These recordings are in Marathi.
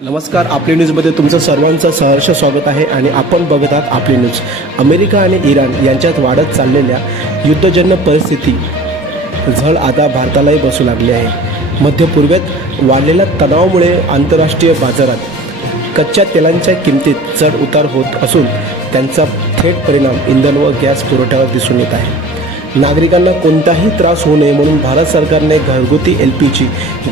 नमस्कार, आपली न्यूजमध्ये तुमचं सर्वांचं सहर्ष स्वागत आहे आणि आपण बघत आहात आपली न्यूज। अमेरिका आणि इराण यांच्यात वाढत चाललेल्या युद्धजन्य परिस्थिती झळ आता भारतालाही बसू लागली आहे। मध्य पूर्वेत वाढलेल्या तणावामुळे आंतरराष्ट्रीय बाजारात कच्च्या तेलांच्या किमतीत चढ उतार होत असून त्यांचा थेट परिणाम इंधन व गॅस पुरवठ्यावर दिसून येत आहे। नागरिकांना कोणताही त्रास होऊ नये म्हणून भारत सरकारने घरगुती LPG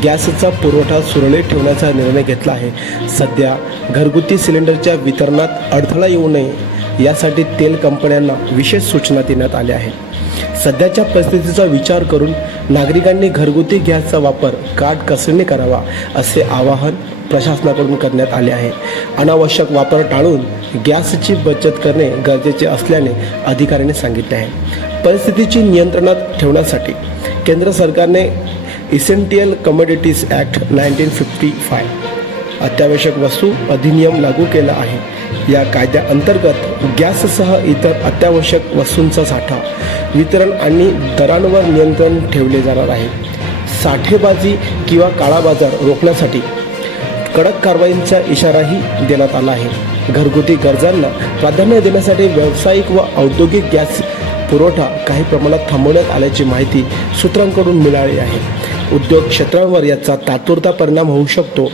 गॅसचा पुरवठा सुरळीत ठेवण्याचा निर्णय घेतला आहे। सध्या घरगुती सिलेंडरच्या वितरणात अडथळा येऊ नये यासाठी तेल कंपन्यांना विशेष सूचना देण्यात आल्या आहेत। सध्याच्या परिस्थितीचा विचार करून नागरिकांनी घरगुती गॅसचा वापर काटकसरीने करावा असे आवाहन प्रशासनाकडून करण्यात आले आहे। अनावश्यक वापर टाळून गॅसची बचत करणे गरजेचे असल्याने अधिकाऱ्यांनी सांगितले आहे। परिस्थितीची नियंत्रणात ठेवण्यासाठी केंद्र सरकारने इसेन्शियल कमोडिटीज ॲक्ट 1955 अत्यावश्यक वस्तू अधिनियम लागू केला आहे। या कायद्याअंतर्गत गॅससह इतर अत्यावश्यक वस्तूंचा साठा, वितरण आणि दरांवर नियंत्रण ठेवले जाणार आहे। साठेबाजी किंवा काळा बाजार रोखण्यासाठी कडक कारवाईंचा इशाराही देण्यात आला आहे। घरगुती गरजांना प्राधान्य देण्यासाठी व्यावसायिक व औद्योगिक गॅस पुरवठा काही प्रमाणात थांबवण्यात आल्याची माहिती सूत्रांकडून मिळाली आहे। उद्योग क्षेत्रांवर याचा तात्पुरता परिणाम होऊ शकतो।